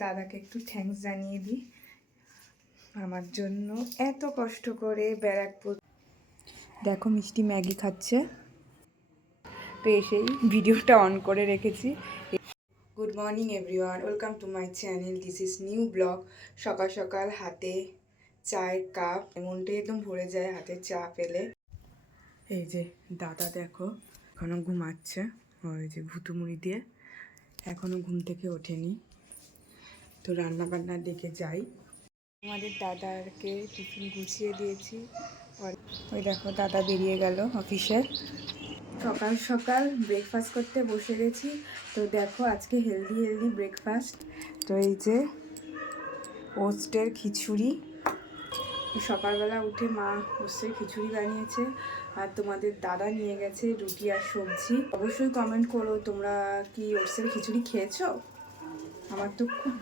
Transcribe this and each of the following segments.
দাদাকে একটু থ্যাঙ্কস জানিয়ে দিই আমার জন্য এত কষ্ট করে ব্যারাকপুর। দেখো মিষ্টি ম্যাগি খাচ্ছে, তো এসেই ভিডিওটা অন করে রেখেছি। Good morning everyone, welcome to my channel. This is new blog. সকাল সকাল হাতে চায়ের কাপ, মনটা একদম ভরে যায় হাতে চা পেলে। এই যে দাদা দেখো এখনও ঘুমাচ্ছে, ওই যে ভুতুমুড়ি দিয়ে এখনও ঘুম থেকে ওঠেনি। তো রান্না বান্নার দিকে যাই। আমাদের দাদাকে টিফিন গুছিয়ে দিয়েছি। ওই দেখো দাদা বেরিয়ে গেল অফিসে। সকাল সকাল ব্রেকফাস্ট করতে বসে গেছি। তো দেখো আজকে হেলদি ব্রেকফাস্ট। তো এই যে ওটসের খিচুড়ি, সকালবেলা উঠে মা ওটসের খিচুড়ি বানিয়েছে, আর তোমাদের দাদা নিয়ে গেছে রুটি আর সবজি। অবশ্যই কমেন্ট করো তোমরা কি ওটসের খিচুড়ি খেয়েছো। আমার তো খুব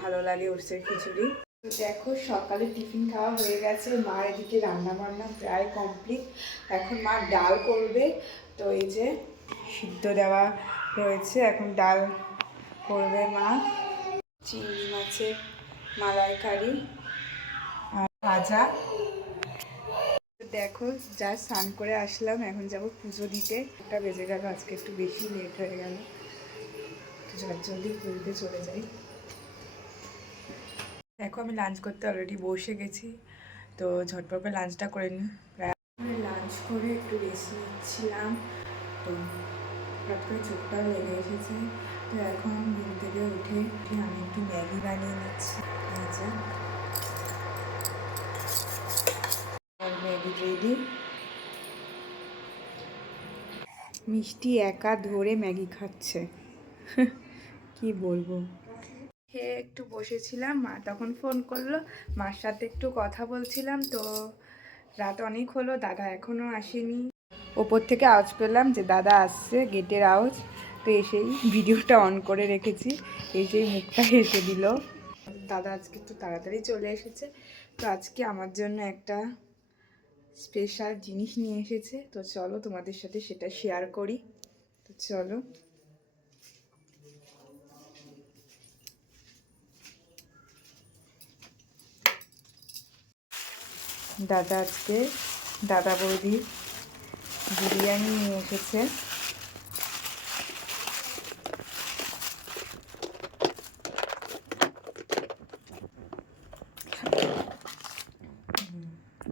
ভালো লাগে ওটসের খিচুড়ি। তো দেখো সকালে টিফিন খাওয়া হয়ে গেছে, মার এদিকে রান্না বান্না প্রায় কমপ্লিট। এখন মা ডাল করবে। তো এই যে সিদ্ধ দেওয়া রয়েছে, এখন ডাল করবে মা। চিংড়ি মাছের মালাইকারি আর ভাজা। দেখো যা স্নান করে আসলাম, এখন যাব পুজো দিতে। একটা বেজে গেল, আজকে একটু বেশি লেট হয়ে গেল, জলদি পুজোতে চলে যাই। দেখো আমি লাঞ্চ করতে অলরেডি বসে গেছি, তো ঝটপট করে লাঞ্চটা করে নিই। প্রায় লাঞ্চ করে একটু রেস্ট নিচ্ছিলাম, তো হঠাৎ করে চোখটা লেগে এসেছে। তো এখন ঘুম থেকে উঠে আমি একটু ম্যাগি বানিয়ে নিচ্ছি। Maggi ready. মিষ্টি একা ধরে ম্যাগি খাচ্ছে, কি বলবো। খেয়ে একটু বসেছিলাম, মা তখন ফোন করলো, মার সাথে একটু কথা বলছিলাম। তো রাত অনেক হলো, দাদা এখনও আসেনি। ওপর থেকে আওয়াজ পেলাম যে দাদা আসছে, গেটের আওয়াজ। তো এসেই ভিডিওটা অন করে রেখেছি, এসেই মুখটা হেসে দিল। দাদা আজকে একটু তাড়াতাড়ি চলে এসেছে। তো আজকে আমার জন্য একটা স্পেশাল জিনিস নিয়ে এসেছে, তো চলো তোমাদের সাথে সেটা শেয়ার করি। তো চলো। দাদা আজকে দাদা বৌদি বিরিয়ানি নিয়ে এসেছে।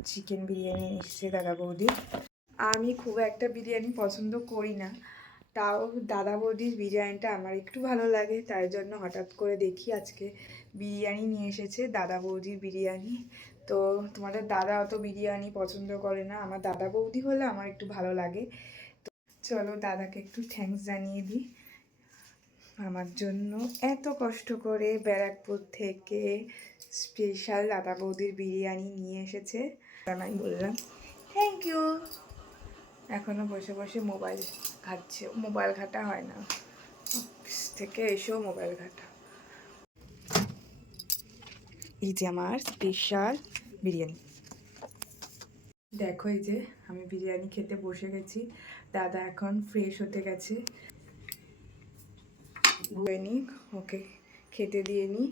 চিকেন বিরিয়ানি এসেছে দাদা বৌদি। আমি খুব একটা বিরিয়ানি পছন্দ করি না, তাও দাদা বৌদির বিরিয়ানিটা আমার একটু ভালো লাগে, তাই জন্য হঠাৎ করে দেখি আজকে বিরিয়ানি নিয়ে এসেছে, দাদা বৌদির বিরিয়ানি। তো তোমাদের দাদা অত বিরিয়ানি পছন্দ করে না, আমার দাদা বৌদি হলে আমার একটু ভালো লাগে। তো চলো দাদাকে একটু থ্যাঙ্কস জানিয়ে দিই আমার জন্য এত কষ্ট করে ব্যারাকপুর থেকে স্পেশাল দাদা বৌদির বিরিয়ানি নিয়ে এসেছে। আমি বললাম থ্যাংক ইউ। এখনও বসে বসে মোবাইল ঘাটছে, মোবাইল ঘাটা হয় না, অফিস থেকে এসেও মোবাইল ঘাটা। এই যে আমার স্পেশাল বিরিয়ানি। দেখো এই যে আমি বিরিয়ানি খেতে বসে গেছি, দাদা এখন ফ্রেশ হতে গেছে। ওকে খেতে দিয়ে নিই।